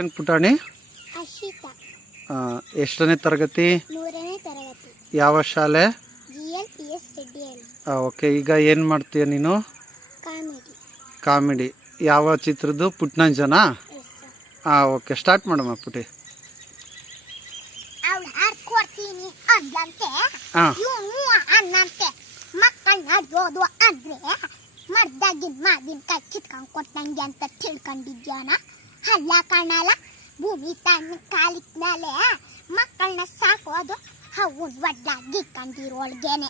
ಏನ್ ಪುಟಾಣಿ? ಎಷ್ಟನೇ ತರಗತಿ? ಯಾವ ಶಾಲೆ? ಓಕೆ ಈಗ ಏನು ಮಾಡ್ತೀಯ ನೀನು? ಕಾಮಿಡಿ. ಯಾವ ಚಿತ್ರದ್ದು? ಪುಟ್ನಂಜನ? ಹಾಂ ಓಕೆ ಸ್ಟಾರ್ಟ್ ಮಾಡಮ್ಮ ಪುಟಿ. ಅವಳು ಮಾದಿನ ಮರ್ದಾಗಿನ ಮಾವಿನಕಾಯಿ ಕಿತ್ಕೊಂಡ್ ಕೊಟ್ಟಂಗೆ ಅಂತ ತಿಳ್ಕೊಂಡಿದ್ಯಾನ? ಅಲ್ಲ ಕಾಣಲ್ಲ ಭೂಮಿ ತನ್ನ ಕಾಲಿಕ್ ಮೇಲೆ ಮಕ್ಕಳನ್ನ ಸಾಕೋದು ಅವು ಒಡ್ಡಾಗಿ ಕಂಡಿರೋಳ್ಗೇನೆ.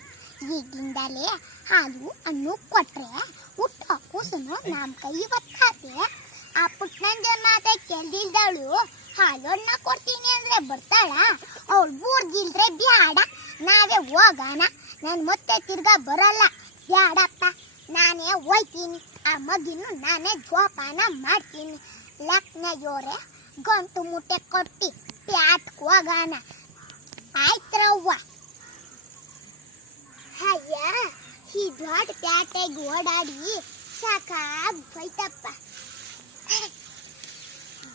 ಈಗಿಂದಲೇ ಹಾಲು ಹಣ್ಣು ಕೊಟ್ರೆ ಹುಟ್ಟ ಕೂಸನು ನಮ್ಮ ಕೈ ಒತ್ತಾತೆ ಆ ಪುಟ್ಟನಂದೇ ಮಾತೆ ಕೆಲ್ದಿಲ್ದವಳು ಹಾಲನ್ನ ಕೊಡ್ತೀನಿ ಅಂದ್ರೆ ಬರ್ತಾಳ? ಅವಳು ಬೂರ್ದಿಲ್ದ್ರೆ ಬ್ಯಾಡ, ನಾವೇ ಹೋಗೋಣ. ನಾನು ಮತ್ತೆ ತಿರ್ಗಾ ಬರಲ್ಲ. ಬ್ಯಾಡಪ್ಪ, ನಾನೇ ಹೋಯ್ತೀನಿ. ಆ ಮಗಿನೂ ನಾನೇ ಜೋಪಾನ ಮಾಡ್ತೀನಿ. ಲಕ್ನಯೋರೆ ಗಂಟು ಮುಟ್ಟೆ ಕೊಟ್ಟಿ ಪ್ಯಾಟ್ ಹೋಗೋಣ ಆಯ್ತ್ರವ್ವ. ಅಯ್ಯ, ಈ ದೊಡ್ಡ ಪ್ಯಾಟೆಗೆ ಓಡಾಡಿ ಸಾಕಾಗ್ ಹೋಯ್ತಪ್ಪ.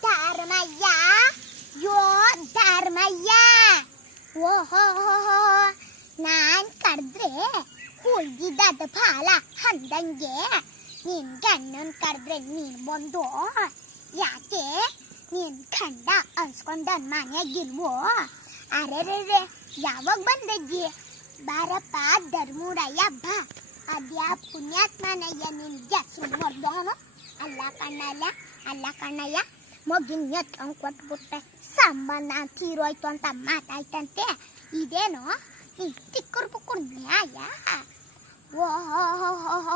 ಧರ್ಮಯ್ಯ ಯೋ ಧರ್ಮಯ್ಯ ಓಹೋ, ನಾನ್ ಕರೆದ್ರೆ ಉಳ್ದಿದ್ದದ ಫಾಲ ಅಂದಂಗೆ. ನಿನ್ ಗಣ್ಣನ್ ಕರೆದ್ರೆ ನೀನ್ ಬಂದು? ಯಾಕೆ? ನೀನ್ ಕಂಡ ಅನ್ಸ್ಕೊಂಡ ಮನೆಯಾಗಿಲ್ವೋ ಅರೆರೆರೆ, ಯಾವಾಗ ಬಂದಜ್ಜಿ ಬಾರಪ್ಪ, ಧರ್ಮೂರಯ್ಯ, ಬಾ. ಅದ್ಯಾ ಪುಣ್ಯಾತ್ಮನಯ್ಯ, ನಿನ್ ಹೆಸರು ನೋಡ್ದವನು ಅಲ್ಲ ಕಣ್ಣಯ್ಯ ಅಲ್ಲ ಕಣ್ಣಯ್ಯ ಮಗಿನ ಎತ್ಕೊಂಡು ಕೊಟ್ಬಿಟ್ಟೆ ಸಂಬಂಧ ತೀರೋಯ್ತು ಅಂತ ಮಾತಾಯ್ತಂತೆ. ಇದೇನು ಈ ತಿಕ್ಕುರ್ ಬುಕ್ಕುರ್ ನ್ಯಾಯ? ಓಹೋ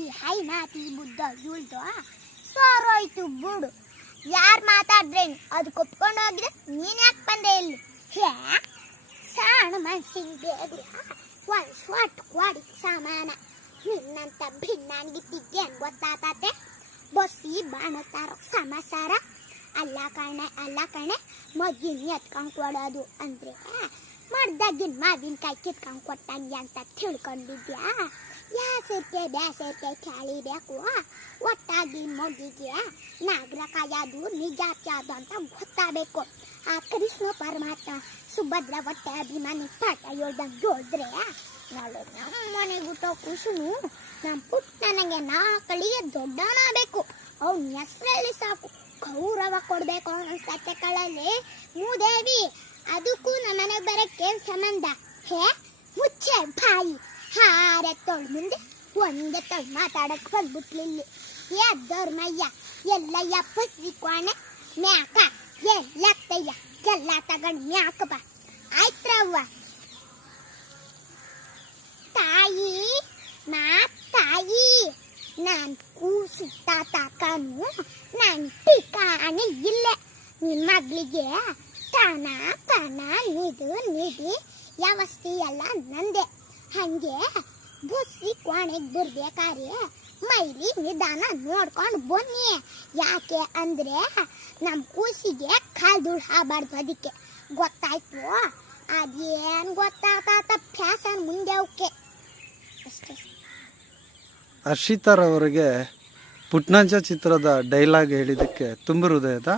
ಈ ಹೈ ನಾತಿ ಬುದ್ಧ ಇಳ್ದು ಸೋರೋಯ್ತು ಬಿಡು. ಯಾರು ಮಾತಾಡ್ರೇನು ಅದಕ್ಕೆ ಕೊಪ್ಕೊಂಡು ಹೋಗಿದ್ರೆ ನೀನ್ ಯಾಕೆ ಬಂದೆ ಇಲ್ಲಿ? ಹೇ? ಸಾಣ ಮನ್ಸಿಗೆ ಬೇಡ ಒಂದು ಸ್ವಟ್ ಕೊಡಿ ಸಮಾನ. ನಿನ್ನಂತ ಭಿನ್ನಾನ್ಗಿತ್ತಿದ್ದೆ ಗೊತ್ತಾತತೆ ಬಸ್ಸಿ ಬಾಣತಾರೋ ಸಮಸಾರ. ಅಲ್ಲ ಕಣೆ ಅಲ್ಲ ಕಣೆ. ಮಗಿನ ಎತ್ಕೊಂಡು ಕೊಡೋದು ಅಂದ್ರೆ ಮಡ್ದಾಗಿನ ಮಾವಿನಕಾಯಿ ಕಿತ್ಕೊಂಡು ಕೊಟ್ಟಂಗೆ ಅಂತ ತಿಳ್ಕೊಂಡಿದ್ಯಾ? ಯಾಸರ್ಕೆ ಬ್ಯಾಸರ್ಕೆ ಕೇಳಿಬೇಕು ಒಟ್ಟಾಗಿ ಮಗಿಗೆ ನಾಗರಕಾಯಿ ಅದು ನಿಜ ಅದು ಅಂತ ಗೊತ್ತಾಗಬೇಕು. ಆ ಕೃಷ್ಣ ಪರಮಾತ್ಮ ಸುಭದ್ರ ಒಟ್ಟೆ ಅಭಿಮಾನಿ ಪಾಠ ಹೇಳ್ದಂಗೆ ಹೋದ್ರೆ ನಾಳೆ ನಮ್ಮ ಮನೆಗೆ ಹುಟ್ಟೋ ಕುಸುನು ನಮ್ಮ ಪುಟ್ಟ ನನಗೆ ನಾಲ್ಕಳಿಗೆ ದೊಡ್ಡನಾಗಬೇಕು. ಅವನ ಹೆಸರಲ್ಲಿ ಸಾಕು. ಗೌರವ ಕೊಡಬೇಕು ಅನ್ನಿಸ್ತೈತೆ ಕಳಲ್ಲಿ ಮೂದೇವಿ ಅದಕ್ಕೂ ನಮ್ಮನೆಗೆ ಬರಕ್ಕೆ ಸಂಬಂಧ. ಹೇ, ಮುಚ್ಚೆ ಬಾಯಿ. ಹಾರೆ ತೊಳ್ ಮುಂದೆ, ಒಂದೇ ತೊಳ್ ಮಾತಾಡಕ್ ಬಂದ್ಬಿಟ್ಲಿಲ್ಲಿ. ಏ ದೊರ್ಮಯ್ಯ ಎಲ್ಲಯ್ಯ ಪಸ್ರಿಕೋಣೆ ಮ್ಯಾಕ ಎಲ್ಲತ್ತಯ್ಯ ಎಲ್ಲ ತಗೊಂಡು ಮ್ಯಾಕ ಬಾ. ಆಯ್ತ್ರವ್ವ? ತಾಯಿ ಮಾ ತಾಯಿ. ನಾನ್ ಕೂಸು ತಾತಾಕನು ನಾನು ಟೀಕಾಣೆ ಇಲ್ಲ. ನಿಮ್ಮ ಮಗಳಿಗೆ ತಾನ ಕನ ನಿದು ನಿಧಿ ವ್ಯವಸ್ಥೆ ಎಲ್ಲ ನಂದೆ. ಹಂಗೆ ಬುಸ್ಸಿ ಕೋಣೆಗೆ ಬರ್ಬೇಕಾರೆ ಮೈಲಿ ನಿಧಾನ ನೋಡ್ಕೊಂಡು ಬನ್ನಿ. ಯಾಕೆ ಅಂದ್ರೆ ನಮ್ಮ ಕೂಸಿಗೆ ಕಾಲ್ ಧೂಳು ಹಾಬಾರ್ದು ಅದಕ್ಕೆ. ಗೊತ್ತಾಯ್ತು? ಅದೇನು ಗೊತ್ತಾತ ಫ್ಯಾಷನ್ ಮುಂದೆ ಅವಕ್ಕೆ ಅಷ್ಟೇ. ಹರ್ಷಿತಾರವರಿಗೆ ಪುಟ್ನಂಜ ಚಿತ್ರದ ಡೈಲಾಗ್ ಹೇಳಿದ್ದಕ್ಕೆ ತುಂಬ ಹೃದಯದ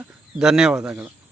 ಧನ್ಯವಾದಗಳು.